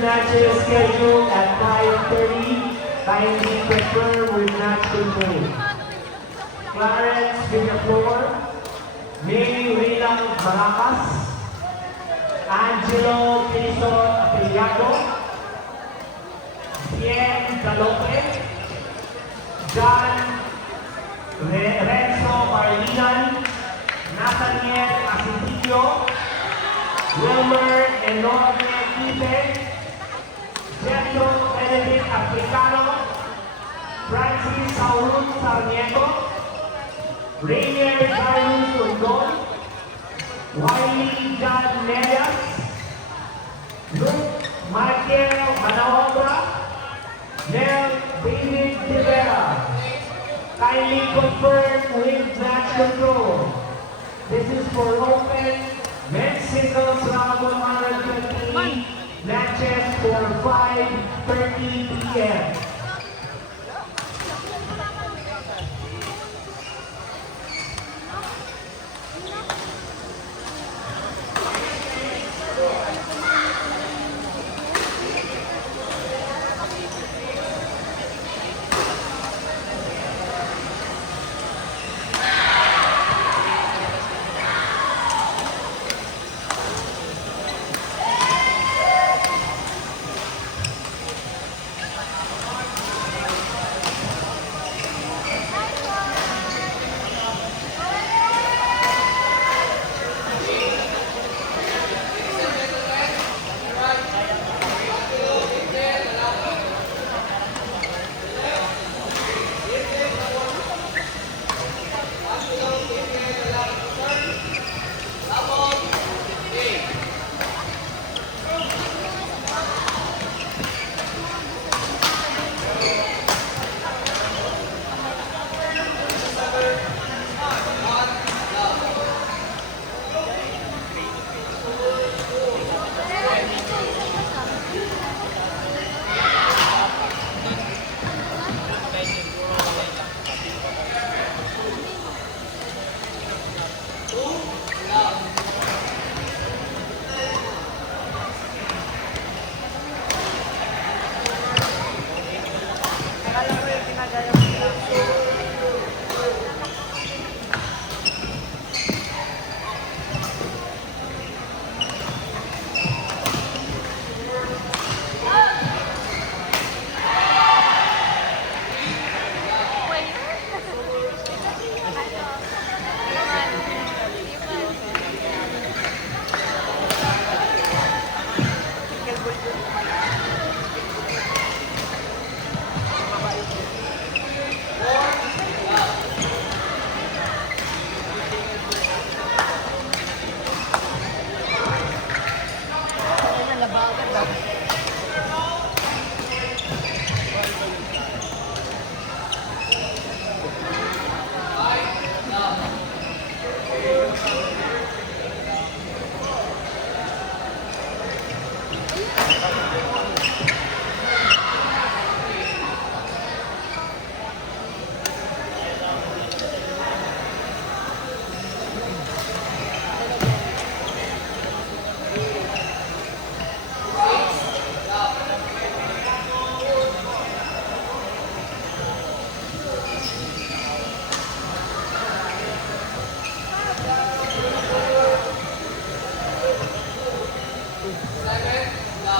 matches scheduled at 5:30. Kindly confirm with match control. Clarence Villaflor, May Rilang Maracas, Angelo Quezon Apeliago, Bien Galope, John Renzo Marlinan, Nathaniel Asintillo, Wilmer Enorme Quipe, Jethro Benedict Africano, Francis Saurun Sarmiento, Rainier Darius Undon, Wiley John Medias, Luke Michael Manahobra, Nel David Rivera. Kindly confirm with match control. This is for open men's singles round 120 matches for 5:30 p.m.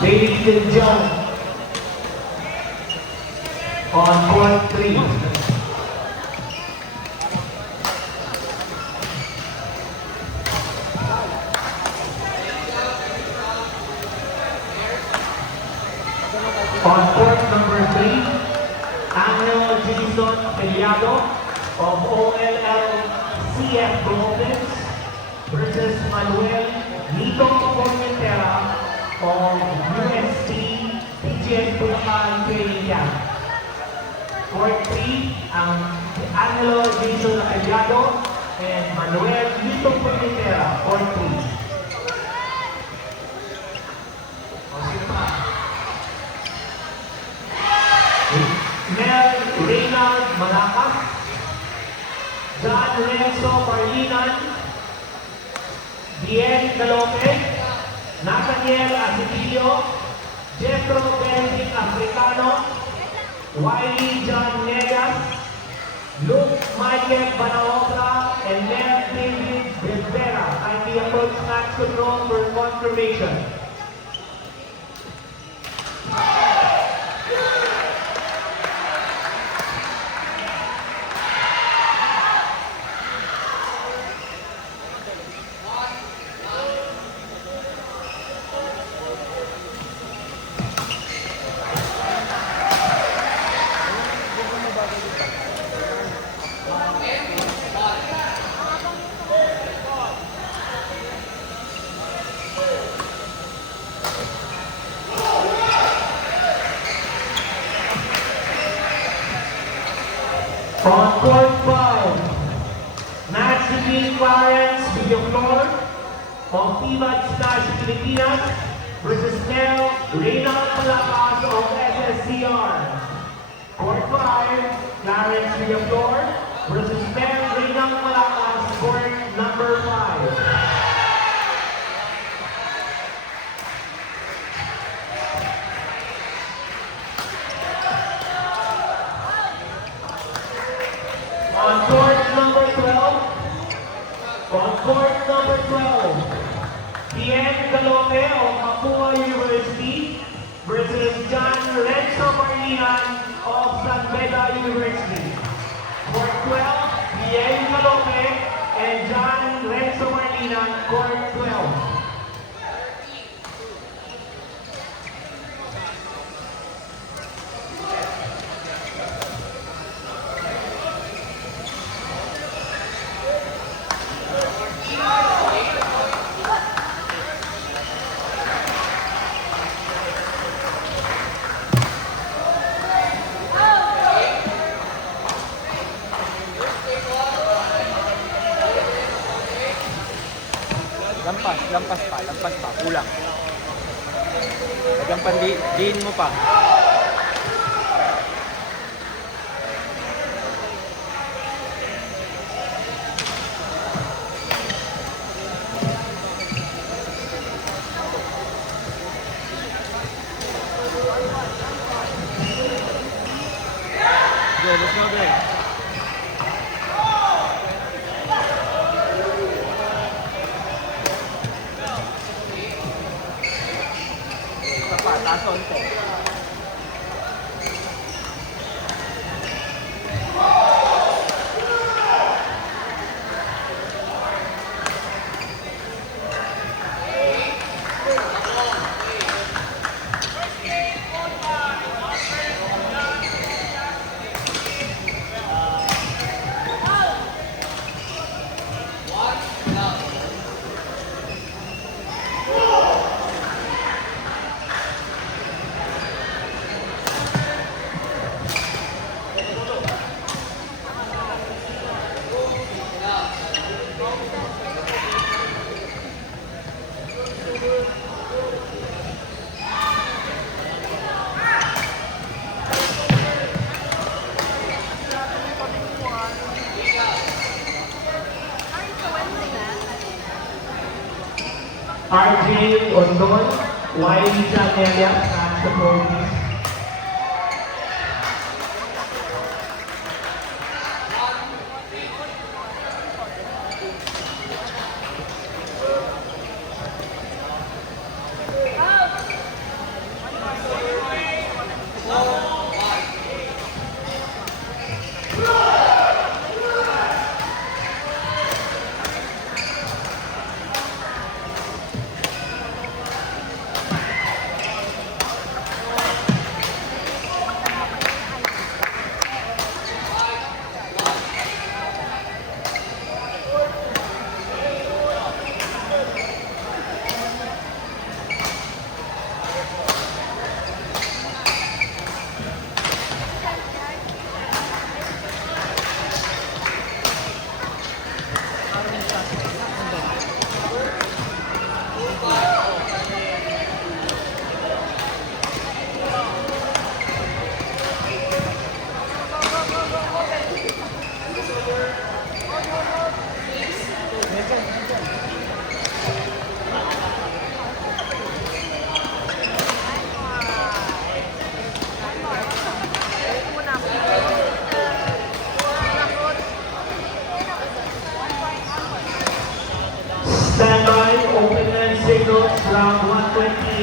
Ladies and gentlemen, on court 3. On court number 3, Angelo Jason Peliado of OLL CF Dolphins versus Manuel Nito Formentera of UST PGN Bulacan Training Camp. Court 3, ang Angelo Jason Peliado and Manuel Nito Formentera, Court 3. Mel Reynald Malacas, John Renzo Marlinan, Bien Galope, Nathaniel Asintillo, Jeff Wiley John Negas, Luke Michael Banaobra, and Mel David Rivera. Kindly approach match control for confirmation. On court 5, match between Clarence Villaflor of Tibad Smash Pilipinas versus Mel Reynald Malakas of SSCR. Court 5, Clarence Villaflor versus Mel Reynald Malakas, court number 5. On court number 12, Tien Galope of Mapua University versus John Renzo Marlian of San Beda University. Court 12, Tien Galope and John Renzo Marlian, court 12. Lampas pa, kulang. Lagang pandiin mo pa. Go, let's go there. Taas onte. RJ Ondon, Wiley John Negas, match control please.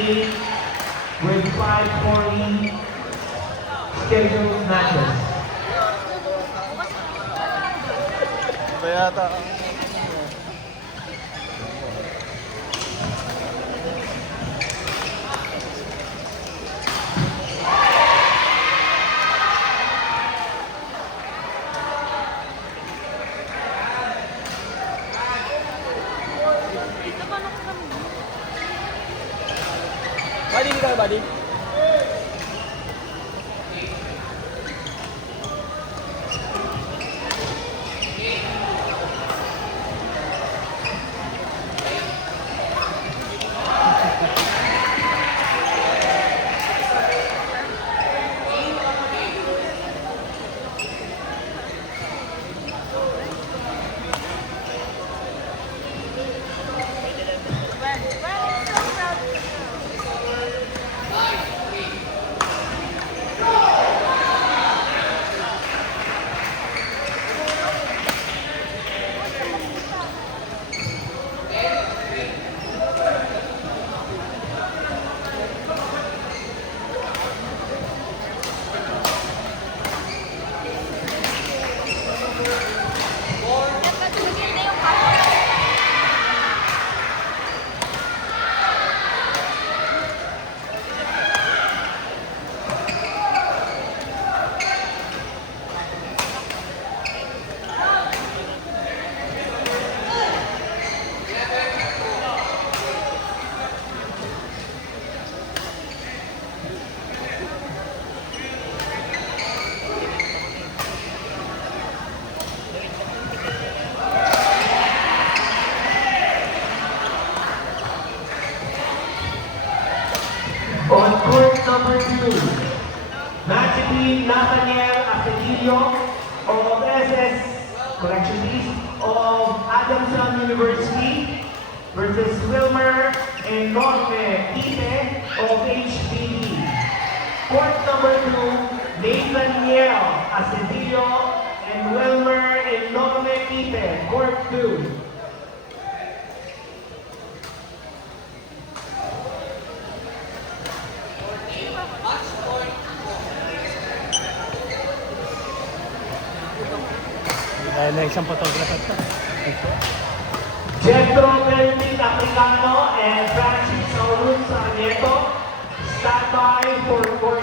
complete with 540 scheduled matches. Iba yata. Buddy, dito ka, buddy. On court number 2, match between Nathaniel Acetillo of Adamson University versus Wilmer Enorme Ite of HBD. Court number 2, Nathaniel Acetillo and Wilmer Enorme Ite. Court 2. Dahil na isang photographer. Jethro Melvin Africano and Francis Aurun Sarmiento stand by for court